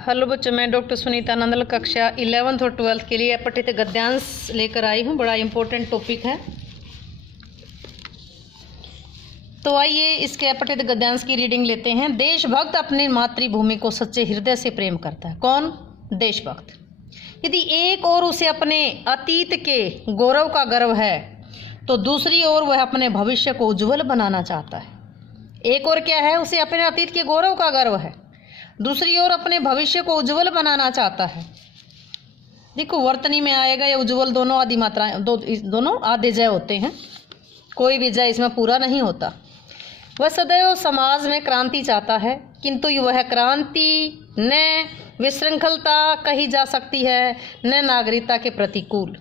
Hello बच्चों, मैं doctor Sunita Nandal कक्षा 11th और 12th के लिए पठित गद्यांश लेकर आई हूँ। बड़ा इम्पोर्टेंट टॉपिक है। तो आइए इसके पठित गद्यांश की रीडिंग लेते हैं। देशभक्त अपनी मातृभूमि को सच्चे हृदय से प्रेम करता है। कौन? देशभक्त। यदि एक और उसे अपने अतीत के गौरव का गर्व है तो दूसरी ओर वह अपने भविष्य को उज्जवल बनाना चाहता है। एक और क्या है? उसे अपने अतीत के गौरव का गर्व है, दूसरी ओर अपने भविष्य को उज्जवल बनाना चाहता है। देखो, वर्तनी में आएगा या उज्जवल, दोनों आदि मात्राएं, दोनों आधे जय होते हैं, कोई भी जय इसमें पूरा नहीं होता। वह सदैव समाज में क्रांति चाहता है, किंतु वह क्रांति न विशृंखलता कही जा सकती है न नागरिकता के प्रतिकूल।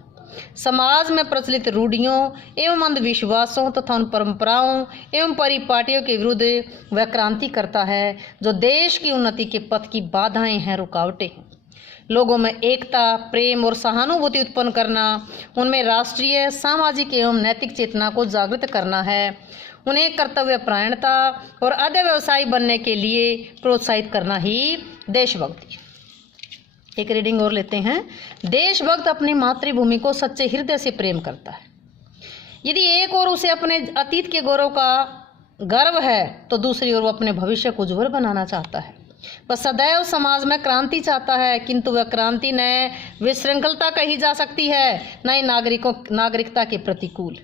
समाज में प्रचलित रूढ़ियों एवं अंधविश्वासों तथा उन परंपराओं एवं परिपाटियों के विरुद्ध वह क्रांति करता है जो देश की उन्नति के पथ की बाधाएं हैं, रुकावटें हैं। लोगों में एकता, प्रेम और सहानुभूति उत्पन्न करना, उनमें राष्ट्रीय, सामाजिक एवं नैतिक चेतना को जागृत करना है, उन्हें कर्तव्य परायणता और आदर्श व्यवसायी बनने के लिए प्रोत्साहित करना ही देशभक्ति। एक रीडिंग और लेते हैं। देशभक्त अपनी मातृभूमि को सच्चे हृदय से प्रेम करता है। यदि एक और उसे अपने अतीत के गौरव का गर्व है तो दूसरी ओर वो अपने भविष्य को उज्जवल बनाना चाहता है। वह सदैव समाज में क्रांति चाहता है, किंतु वह क्रांति न विशृंखलता कही जा सकती है न ही नागरिकता के प्रतिकूल।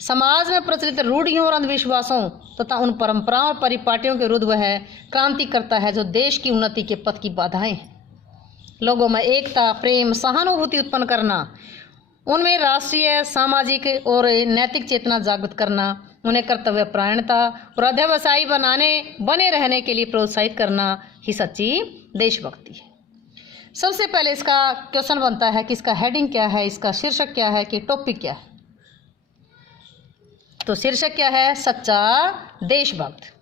समाज में प्रचलित रूढ़ियों और अंधविश्वासों तथा उन परंपराओं और परिपाटियों के विरुद्ध वह क्रांति करता है जो देश की उन्नति के पथ की बाधाएं हैं। लोगों में एकता, प्रेम, सहानुभूति उत्पन्न करना, उनमें राष्ट्रीय, सामाजिक और नैतिक चेतना जागृत करना, उन्हें कर्तव्य परायणता और अध्यवसायी बने रहने के लिए प्रोत्साहित करना ही सच्ची देशभक्ति है। सबसे पहले इसका क्वेश्चन बनता है कि इसका हेडिंग क्या है, इसका शीर्षक क्या है, कि टॉपिक क्या है। तो शीर्षक क्या है? सच्चा देशभक्त।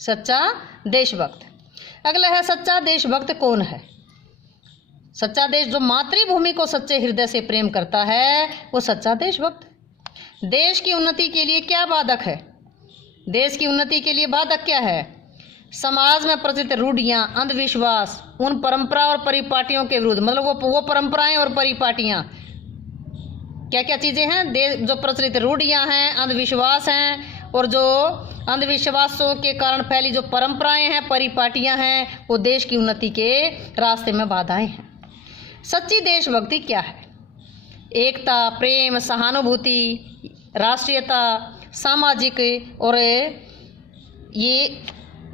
सच्चा देशभक्त। अगला है, सच्चा देशभक्त कौन है? सच्चा देश जो मातृभूमि को सच्चे हृदय से प्रेम करता है वो सच्चा देशभक्त। देश की उन्नति के लिए क्या बाधक है? देश की उन्नति के लिए बाधक क्या है? समाज में प्रचलित रूढ़ियां, अंधविश्वास, उन परंपरा और परिपाटियों के विरुद्ध, मतलब वो परंपराएं और परिपाटियां क्या क्या चीजें हैं? जो प्रचलित रूढ़ियां हैं, अंधविश्वास हैं, और जो अंधविश्वासों के कारण फैली जो परंपराएं हैं, परिपाटियां हैं, वो देश की उन्नति के रास्ते में बाधाएं हैं। सच्ची देशभक्ति क्या है? एकता, प्रेम, सहानुभूति, राष्ट्रीयता, सामाजिक और ये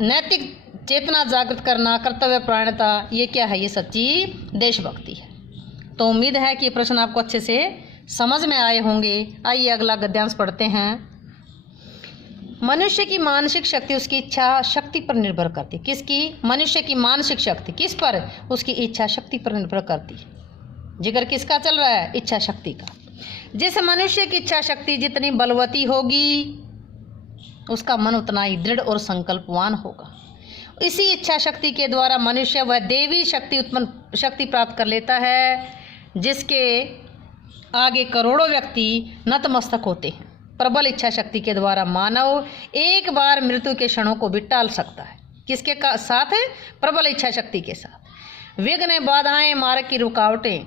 नैतिक चेतना जागृत करना, कर्तव्य परायणता, ये क्या है? ये सच्ची देशभक्ति है। तो उम्मीद है कि ये प्रश्न आपको अच्छे से समझ में आए होंगे। आइए अगला गद्यांश पढ़ते हैं। मनुष्य की मानसिक शक्ति उसकी इच्छा शक्ति पर निर्भर करती है। किसकी? मनुष्य की मानसिक शक्ति किस पर? उसकी इच्छा शक्ति पर निर्भर करती है। जिक्र किसका चल रहा है? इच्छा शक्ति का। जिस मनुष्य की इच्छा शक्ति जितनी बलवती होगी उसका मन उतना ही दृढ़ और संकल्पवान होगा। इसी इच्छा शक्ति के द्वारा मनुष्य वह देवी शक्ति प्राप्त कर लेता है जिसके आगे करोड़ों व्यक्ति नतमस्तक होते हैं। प्रबल इच्छा शक्ति के द्वारा मानव एक बार मृत्यु के क्षणों को भी टाल सकता है। किसके साथ है? प्रबल इच्छा शक्ति के साथ। विघ्न, बाधाएं, मार्ग की रुकावटें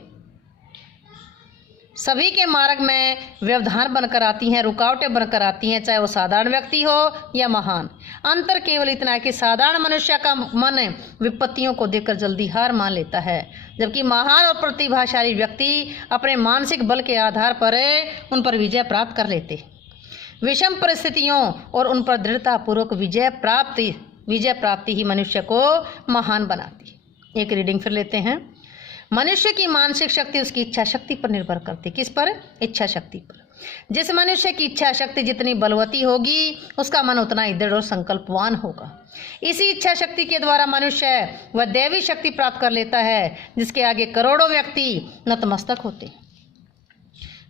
सभी के मार्ग में व्यवधान बनकर आती हैं, रुकावटें बनकर आती हैं, चाहे वो साधारण व्यक्ति हो या महान। अंतर केवल इतना है कि साधारण मनुष्य का मन विपत्तियों को देखकर जल्दी हार मान लेता है, जबकि महान और प्रतिभाशाली व्यक्ति अपने मानसिक बल के आधार पर उन पर विजय प्राप्त कर लेते हैं। विषम परिस्थितियों और उन पर दृढ़तापूर्वक विजय प्राप्ति ही मनुष्य को महान बनाती है। एक रीडिंग फिर लेते हैं। मनुष्य की मानसिक शक्ति उसकी इच्छा शक्ति पर निर्भर करती है। किस पर? इच्छा शक्ति पर। जिस मनुष्य की इच्छा शक्ति जितनी बलवती होगी उसका मन उतना ही दृढ़ और संकल्पवान होगा। इसी इच्छा शक्ति के द्वारा मनुष्य वह दैवी शक्ति प्राप्त कर लेता है जिसके आगे करोड़ों व्यक्ति नतमस्तक होते हैं।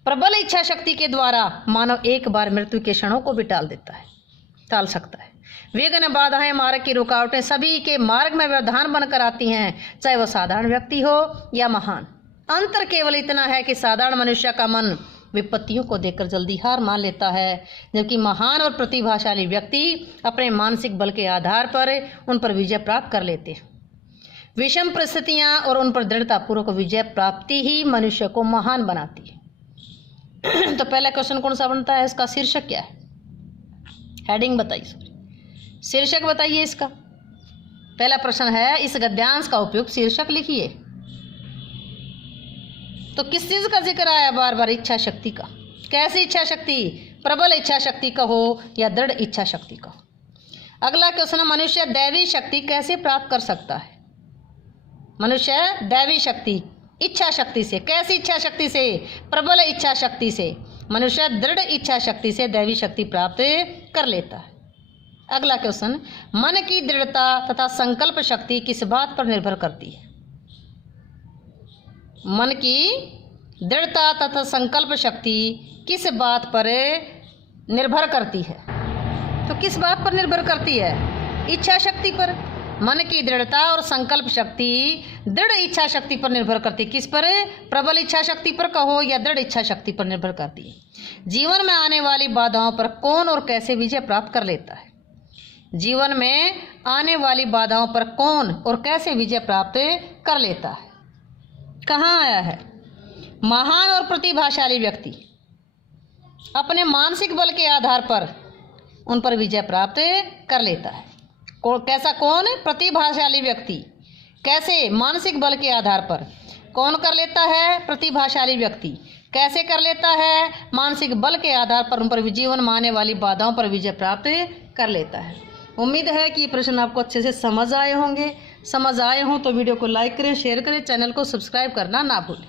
प्रबल इच्छा शक्ति के द्वारा मानव एक बार मृत्यु के क्षणों को भी टाल सकता है। विघ्न, बाधाएं, मार्ग की रुकावटें सभी के मार्ग में व्यवधान बनकर आती हैं, चाहे वह साधारण व्यक्ति हो या महान। अंतर केवल इतना है कि साधारण मनुष्य का मन विपत्तियों को देखकर जल्दी हार मान लेता है, जबकि महान और प्रतिभाशाली व्यक्ति अपने मानसिक बल के आधार पर उन पर विजय प्राप्त कर लेते हैं। विषम परिस्थितियां और उन पर दृढ़तापूर्वक विजय प्राप्ति ही मनुष्य को महान बनाती है। तो पहला क्वेश्चन कौन सा बनता है, इसका शीर्षक क्या है, हेडिंग बताइए, शीर्षक बताइए इसका। पहला प्रश्न है, इस गद्यांश का उपयुक्त शीर्षक लिखिए। तो किस चीज का जिक्र आया बार बार, इच्छा शक्ति का। कैसी इच्छा शक्ति, प्रबल इच्छा शक्ति का हो या दृढ़ इच्छा शक्ति का हो। अगला क्वेश्चन है, मनुष्य दैवी शक्ति कैसे प्राप्त कर सकता है। मनुष्य दैवी शक्ति इच्छा शक्ति से, कैसी इच्छा शक्ति से, प्रबल इच्छा शक्ति से। मनुष्य दृढ़ इच्छा शक्ति से दैवी शक्ति प्राप्त कर लेता है। अगला क्वेश्चन, मन की दृढ़ता तथा संकल्प शक्ति किस बात पर निर्भर करती है। मन की दृढ़ता तथा संकल्प शक्ति किस बात पर निर्भर करती है। तो किस बात पर निर्भर करती है, इच्छा शक्ति पर। मन की दृढ़ता और संकल्प शक्ति दृढ़ इच्छा शक्ति पर निर्भर करती है। किस पर, प्रबल इच्छा शक्ति पर कहो या दृढ़ इच्छा शक्ति पर निर्भर करती है। जीवन में आने वाली बाधाओं पर कौन और कैसे विजय प्राप्त कर लेता है। जीवन में आने वाली बाधाओं पर कौन और कैसे विजय प्राप्त कर लेता है। कहाँ आया है, महान और प्रतिभाशाली व्यक्ति अपने मानसिक बल के आधार पर उन पर विजय प्राप्त कर लेता है। कैसा कौन, प्रतिभाशाली व्यक्ति। कैसे, मानसिक बल के आधार पर। कौन कर लेता है, प्रतिभाशाली व्यक्ति। कैसे कर लेता है, मानसिक बल के आधार पर उन पर जीवन में आने वाली बाधाओं पर विजय प्राप्त कर लेता है। उम्मीद है कि ये प्रश्न आपको अच्छे से समझ आए होंगे। समझ आए हों तो वीडियो को लाइक करें, शेयर करें, चैनल को सब्सक्राइब करना ना भूलें।